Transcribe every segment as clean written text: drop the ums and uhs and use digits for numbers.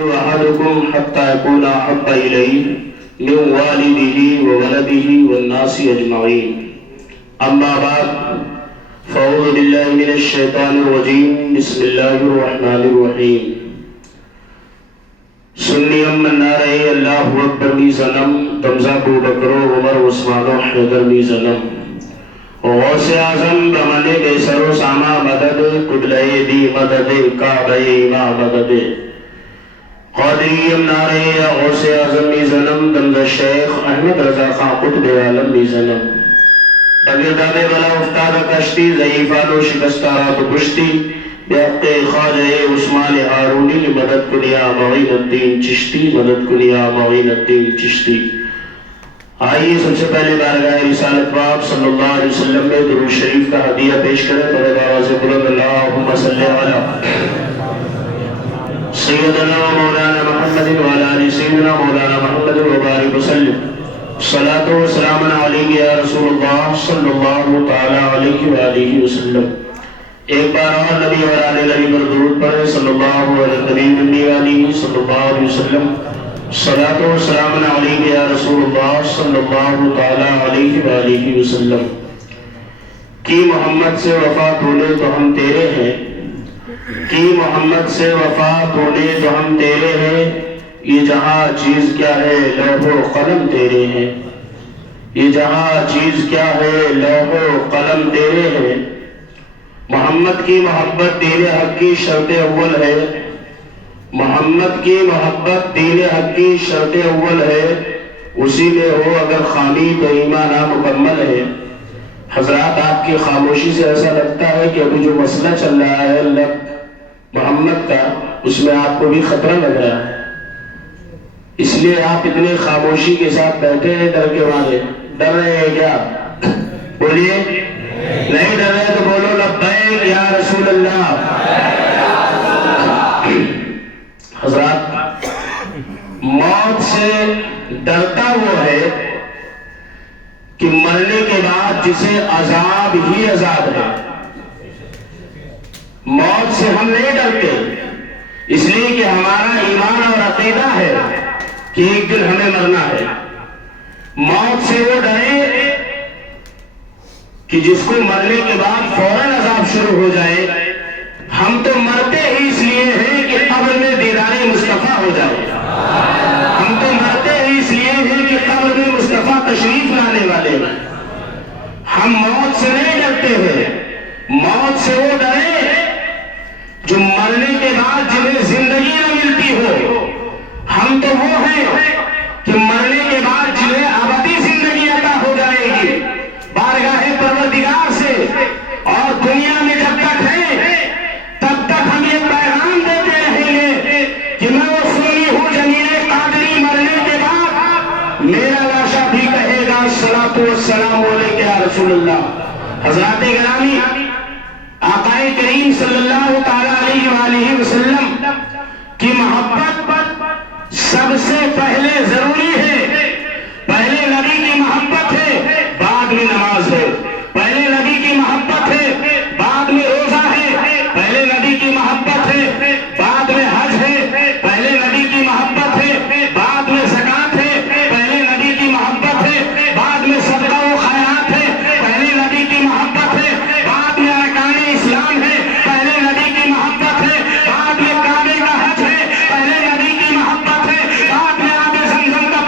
أحدكم حتى يكون أحب إليه من والده وولده والناس أجمعين. أما بعد فأعوذ بالله من الشيطان الرجيم. بسم الله الرحمن الرحيم. سنی امنا رہے اللہ اکبر می زنم تمزا ابو بکر و عمر عثمان و حیدر می زنم غوث اعظم بمن بے سر و ساما مدد قبلہ دی مدد کعبہ ما مدد قادری امنا رہے یا غوث اعظم می زنم تمزا شیخ احمد رضا خان قطب عالم می زنم بگردہ بے بلا افتاد کشتی ضعیفان و شکستارات و پشتی بحق خواجہ عثمان ہارونی مدد کنیا معین الدین چشتی مدد کنیا معین الدین چشتی. آئیے سب سے پہلے بارگاہ رسالت پاک صلی اللہ علیہ وسلم میں درود شریف کا ہدیہ پیش کریں. بڑے بابا سے بلند اللہم صلی علی سیدنا مولانا محمد وعلی آل سیدنا مولانا محمد وبارک وسلم. صلاۃ و سلام علیک یا رسول اللہ صلی اللہ تعالی علیہ وآلہ وسلم. ایک بار اور نبی اور آل نبی پر درود پڑھیں صلی اللہ علیہ صلی اللہ علیہ وسلم. صلاۃ و سلام علیک یا رسول اللہ صلی اللہ تعالی علیہ وآلہ وسلم. کی محمد سے وفا تونے تو ہم تیرے ہیں, کی محمد سے وفا تونے تو ہم تیرے ہیں. یہ جہاں چیز کیا ہے لوح و قلم تیرے ہیں, یہ جہاں چیز کیا ہے لوح و قلم تیرے ہیں. محمد کی محبت دین حق کی شرط اول ہے, محمد کی محبت دین حق کی شرط اول ہے. اسی میں ہو اگر خامی تو ایمان نامکمل ہے. حضرات آپ کی خاموشی سے ایسا لگتا ہے کہ ابھی جو مسئلہ چل رہا ہے اللہ محمد کا اس میں آپ کو بھی خطرہ لگ رہا ہے, اس لیے آپ اتنے خاموشی کے ساتھ بیٹھے ہیں. ڈر کے مارے ڈر رہے ہیں کیا؟ بولیے نہیں ڈر رہے تو بولو لبیک یا رسول اللہ. حضرات موت سے ڈرتا وہ ہے کہ مرنے کے بعد جسے عذاب ہی عذاب ہے. موت سے ہم نہیں ڈرتے اس لیے کہ ہمارا ایمان اور عقیدہ ہے کہ ایک دن ہمیں مرنا ہے. موت سے وہ ڈرے کہ جس کو مرنے کے بعد فوراً عذاب شروع ہو جائے. ہم تو مرتے ہی اس لیے ہیں کہ قبر میں دیدار مصطفیٰ ہو جائے. ہم تو مرتے ہی اس لیے ہیں کہ قبر میں مصطفیٰ تشریف لانے والے ہیں. ہم موت سے نہیں ڈرتے ہیں. موت سے وہ ڈرے جو مرنے کے بعد جنہیں زندگی نہ ملتی ہو. ہم تو وہ ہیں کہ مرنے کے بعد جنہیں ابدی زندگی عطا ہو جائے گی بارگاہ پروردگار سے. اور دنیا میں جب تک ہے تب تک ہم یہ پیغام دیتے رہیں گے کہ میں وہ سنی ہوں جمیل قادری مرنے کے بعد میرا لاشا بھی کہے گا الصلاۃ والسلام علیک یا رسول اللہ. حضرات گرامی, آقا کریم صلی اللہ تعالی علیہ وآلہ وسلم کی محبت سب سے پہلے ضروری ہے. پہلے نبی کی محبت ہے, بعد میں نماز ہے. پہلے نبی کی محبت ہے, بعد میں روزہ ہے. پہلے نبی کی محبت ہے, بعد میں حج ہے. پہلے نبی کی محبت ہے, بعد میں زکات ہے. پہلے نبی کی محبت ہے, بعد میں صدقہ و خیرات ہے. پہلے نبی کی محبت ہے, بعد میں ارکان اسلام ہے. پہلے نبی کی محبت ہے, بعد میں کعبے کا حج ہے. پہلے نبی کی محبت ہے, بعد میں آب زمزم کا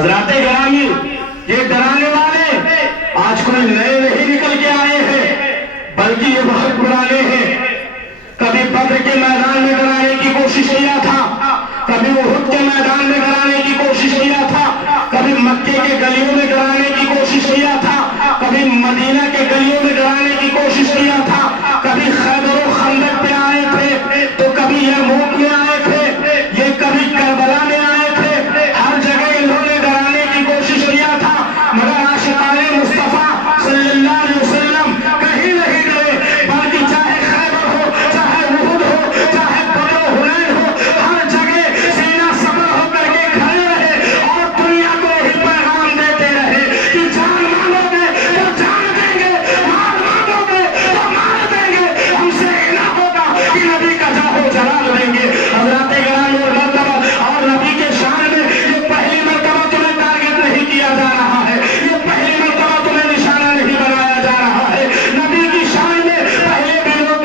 حضرات گرامی، یہ ڈرانے والے آج کوئی نئے نہیں نکل کے آئے ہیں، بلکہ یہ بہت پرانے ہیں۔ کبھی بدر کے میدان میں ڈرانے کی کوشش کیا تھا، کبھی احد کے میدان میں ڈرانے کی کوشش کیا تھا، کبھی مکے کے گلیوں میں ڈرانے کی کوشش کیا تھا، کبھی مدینہ کے گلیوں میں ڈرانے کی کوشش کیا تھا، کبھی خیبر و خندق پہ آئے تھے تو کبھی یرموک میں آئے تھے، یہ کبھی کربلا میں آئے تھے، ہر جگہ انہوں نے ڈرانے کی کوشش کیا تھا، مگر عاشقان مصطفیٰ صلی اللہ علیہ وسلم کہیں نہیں ڈرے، بلکہ چاہے خیبر ہو، چاہے احد ہو، چاہے بدر و حنین ہو، ہر جگہ سینہ سبر ہو کر کے کھڑے رہے اور دنیا کو ہی پیغام دیتے رہے کہ جان مانگو گے تو جان دیں گے، مال مانگو گے تو مال دیں گے، ہم سے نہ ہوگا کہ نبی کا جاہو جلال دیں گے۔ حضرات گرامی اور مرتبہ اور نبی کے شان میں یہ پہلی مرتبہ تمہیں ٹارگٹ نہیں کیا جا رہا ہے، یہ پہلی مرتبہ تمہیں نشانہ نہیں بنایا جا رہا ہے۔ نبی کی شان میں پہلے بھی لوگ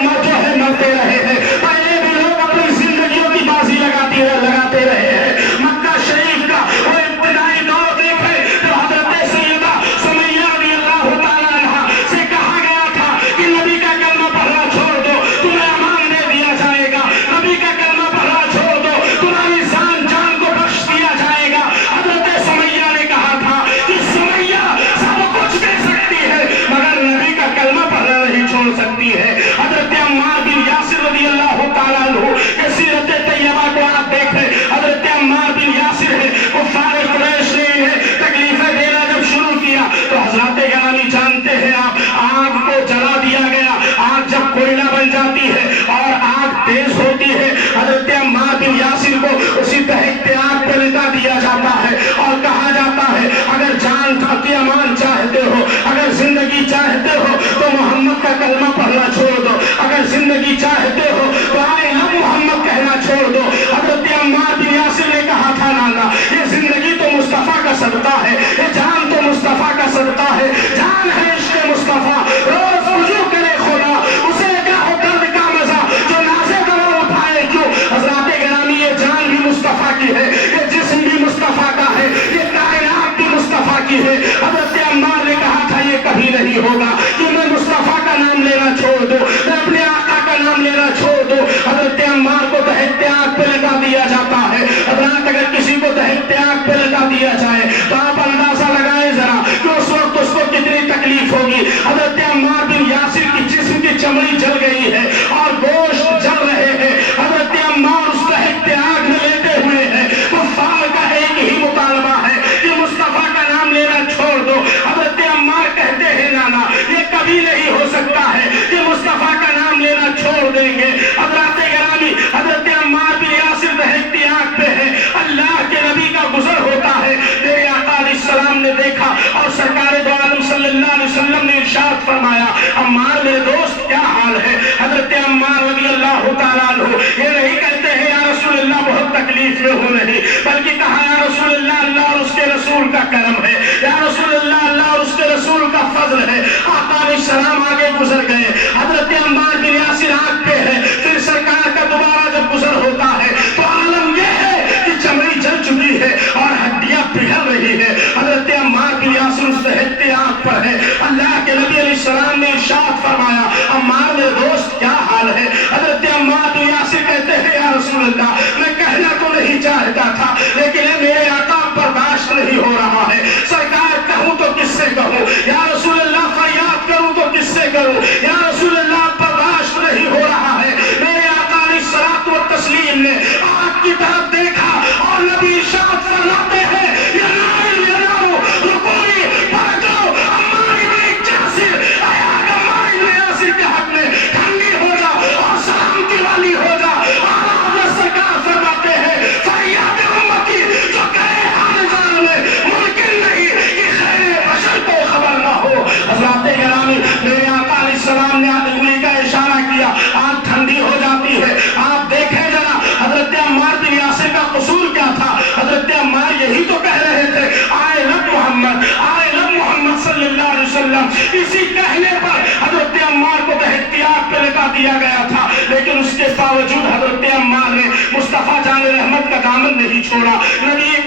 مرتے رہے ہیں، پہلے بھی لوگ اپنی زندگیوں کی بازی لگاتے رہے ہیں۔ مکہ شریف کا وہ ابتدائی دور دیکھیں تو حضرت سیدہ سمیہ رضی اللہ تعالیٰ عنہا سے کہا گیا تھا کہ نبی کا کلمہ پڑھنا چھوڑ دو، تمہیں امان دے دیا جائے گا، نبی کا کلمہ پڑھنا چھوڑ دو، تمہاری جان کو بخش دیا جائے گا۔ حضرت سمیہ نے کہا تھا کہ سمیہ سب کچھ دے سکتی ہے مگر نبی کا کلمہ پڑھنا نہیں چھوڑ سکتی ہے۔ حضرت عمار بن یاسر رضی اللہ تعالیٰ عنہ کے سیرت طیبہ کو آپ دیکھیں، حضرت عمار بن یاسر ہے، کفار قریش نے انہیں تکلیفیں دینا جب شروع کیا تو حضرات گرامی جانتے ہیں آپ، آگ کو جلا دیا گیا۔ آگ جب کوئلہ بن جاتی ہے اور آگ تیز ہوتی ہے، حضرت عمار بن یاسر کو اسی دہکتے آگ پہ لٹا دیا جاتا ہے اور کہا جاتا ہے اگر جان کی امان چاہتے ہو، اگر زندگی چاہتے ہو تو محمد کا کلمہ پڑھنا چھوڑ دو، اگر زندگی چاہتے ہو تو آئے نہ محمد کہنا چھوڑ دو۔ حضرت عمار بن یاسر نے کہا تھا نانا یہ زندگی تو مصطفیٰ کا صدقہ ہے، یہ جان تو مصطفیٰ کا صدقہ ہے، جان ہے عشق مصطفیٰ، روز رجوع کرے خدا، اسے کیا ہو درد کا مزہ جو نازے دوا اٹھائے کیوں۔ حضرات گرامی یہ جان بھی مصطفیٰ کی ہے، یہ جسم بھی مصطفیٰ کا ہے، یہ کائنات بھی مصطفیٰ کی ہے۔ حضرت عمار نے کہا تھا یہ کبھی نہیں ہوگا کہ میں مصطفیٰ کا نام لینا چھوڑ دوں، میں اپنے آقا کا نام لینا چھوڑ دوں۔ حضرت عمار کو دہکتے آگ پہ لٹا دیا جاتا ہے۔ حضرات اگر کسی کو دہکتے آگ پہ لٹا دیا جائے تو آپ اندازہ لگائیں ذرا کہ اس وقت اس کو کتنی تکلیف ہوگی۔ حضرت عمار بن یاسر کی جسم کی چمڑی جل گئی ہے اور گوشت جل رہے ہیں۔ حضرت عمار اس دہکتے آگ میں لیتے ہوئے ہیں، کفار کا ایک ہی مطالبہ ہے کہ مصطفیٰ کا نام لینا چھوڑ دو۔ حضرت عمار کہتے ہیں نانا یہ کبھی نہیں ہو سکتا ہے کہ مصطفیٰ کا نام لینا چھوڑ دیں گے۔ حضرات گرامی حضرت عمار بن یاسر دہکتی آگ پہ ہے، اللہ کے نبی کا گزر ہوتا ہے، میرے آقا علیہ السلام نے دیکھا اور سرکار دو عالم صلی اللہ علیہ وسلم نے ارشاد فرمایا عمار میرے دوست کیا حال ہے۔ حضرت عمار رضی اللہ تعالیٰ عنہ یہ نہیں کہتے ہیں یا رسول اللہ بہت تکلیف میں ہوں نہیں، بلکہ کہا یا رسول اللہ اللہ اور اس کے رسول کا کرم ہے، یا رسول اللہ اللہ اور اس کے رسول کا فضل ہے۔ آقا علیہ السلام آگے گزر گئے، حضرت عمار بن یاسر آگ پہ ہے، پھر سرکار کا دوبارہ جب گزر ہوتا ہے تو عالم یہ ہے کہ چمڑی جل چکی ہے اور ہڈیاں پگھل رہی ہے۔ حضرت عمار بن یاسر اس دہکتے آگ پر ہے، اللہ کے نبی علیہ السلام نے ارشاد فرمایا عمار میرے دوست کیا حال ہے۔ حضرت عمار بن یاسر کہتے ہیں یا رسول اللہ میں کہنا تو نہیں چاہتا تھا لیکن میرے آقا برداشت نہیں ہو رہا ہے، سرکار کہوں تو کس سے کہوں، یا رسول اللہ فریاد کروں تو کس سے کروں، یا رسول اللہ برداشت نہیں ہو رہا ہے۔ میرے آقا علیہ الصلوۃ والتسلیم نے آگ کی طرف دیکھا اور نبی ارشاد فرماتے ہیں یا نارو رکوعی پلٹو عمار بن یاسر، اے آگ عمار بن یاسر کے حق میں ٹھنڈی ہو جا اور سلامتی والی ہو جا۔ اور حضرت سرکار فرماتے ہیں فریاد امتی جو کہے حال جان میں ممکن نہیں کہ خیر بشر کو خبر نہ ہو۔ حضرات گرامی میرے آقا علیہ السلام نے انگلی کا اشارہ کیا، آگ ٹھنڈی ہو جاتی ہے۔ آپ دیکھیں ذرا حضرت عمار بن یاسر کا قصور کیا تھا۔ حضرت عمار یہی تو کہہ رہے تھے آئے لب محمد، آئے لب محمد صلی اللہ علیہ وسلم، اسی کہنے پر حضرت عمار کو دہکتی آگ پہ لٹا دیا گیا تھا، لیکن اس کے باوجود حضرت عمار نے مصطفیٰ جان رحمت کا دامن نہیں چھوڑا۔ نبی